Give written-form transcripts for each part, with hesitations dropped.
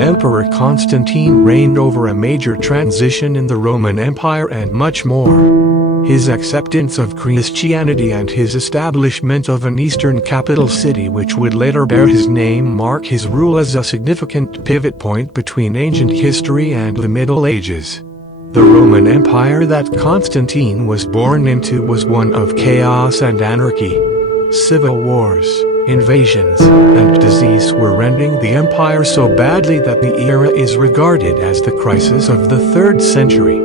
Emperor Constantine reigned over a major transition in the Roman Empire and much more. His acceptance of Christianity and his establishment of an eastern capital city which would later bear his name mark his rule as a significant pivot point between ancient history and the Middle Ages. The Roman Empire that Constantine was born into was one of chaos and anarchy. Civil wars, invasions, and disease were rending the empire so badly that the era is regarded as the crisis of the 3rd century.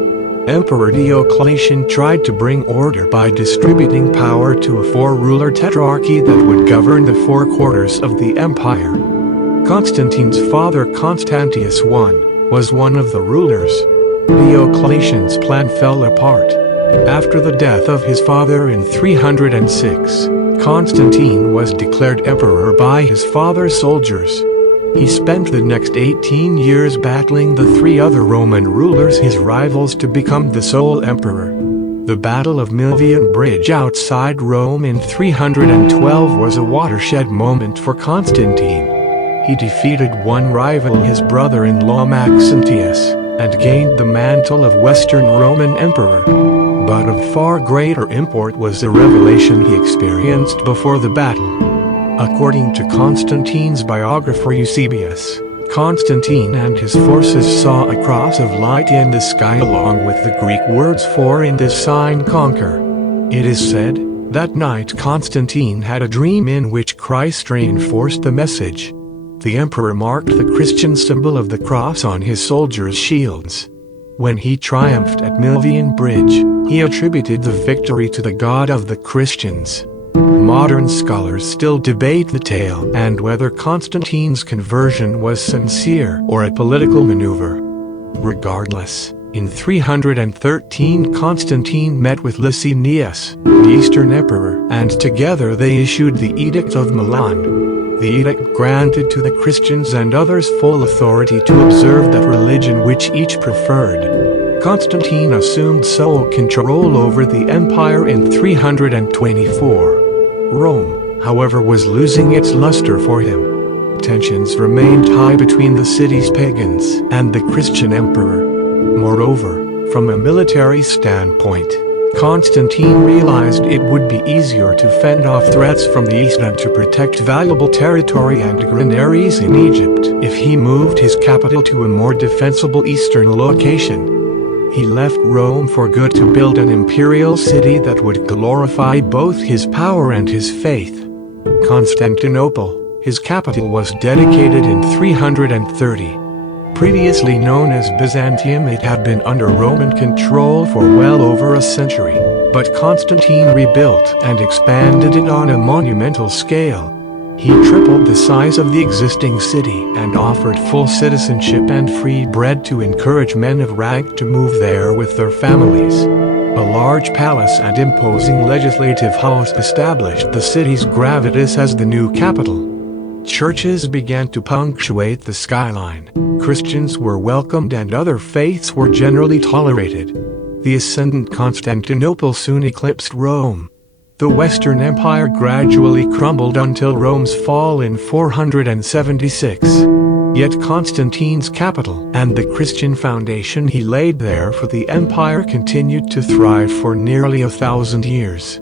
Emperor Diocletian tried to bring order by distributing power to a 4-ruler tetrarchy that would govern the 4 quarters of the empire. Constantine's father Constantius I was one of the rulers. Diocletian's plan fell apart. After the death of his father in 306, Constantine was declared emperor by his father's soldiers. He spent the next 18 years battling the 3 other Roman rulers, his rivals, to become the sole emperor. The Battle of Milvian Bridge outside Rome in 312 was a watershed moment for Constantine. He defeated one rival, his brother-in-law Maxentius, and gained the mantle of Western Roman Emperor. But of far greater import was the revelation he experienced before the battle. According to Constantine's biographer Eusebius, Constantine and his forces saw a cross of light in the sky along with the Greek words "For in this sign conquer." It is said, that night Constantine had a dream in which Christ reinforced the message. The emperor marked the Christian symbol of the cross on his soldiers' shields. When he triumphed at Milvian Bridge, he attributed the victory to the God of the Christians. Modern scholars still debate the tale and whether Constantine's conversion was sincere or a political maneuver. Regardless, in 313 Constantine met with Licinius, the Eastern Emperor, and together they issued the Edict of Milan. The edict granted to the Christians and others full authority to observe that religion which each preferred. Constantine assumed sole control over the empire in 324. Rome, however, was losing its luster for him. Tensions remained high between the city's pagans and the Christian emperor. Moreover, from a military standpoint, Constantine realized it would be easier to fend off threats from the east than to protect valuable territory and granaries in Egypt if he moved his capital to a more defensible eastern location. He left Rome for good to build an imperial city that would glorify both his power and his faith. Constantinople, his capital, was dedicated in 330. Previously known as Byzantium, it had been under Roman control for well over a century, but Constantine rebuilt and expanded it on a monumental scale. He tripled the size of the existing city and offered full citizenship and free bread to encourage men of rank to move there with their families. A large palace and imposing legislative house established the city's gravitas as the new capital. Churches began to punctuate the skyline. Christians were welcomed and other faiths were generally tolerated. The ascendant Constantinople soon eclipsed Rome. The Western Empire gradually crumbled until Rome's fall in 476. Yet Constantine's capital and the Christian foundation he laid there for the empire continued to thrive for nearly 1,000 years.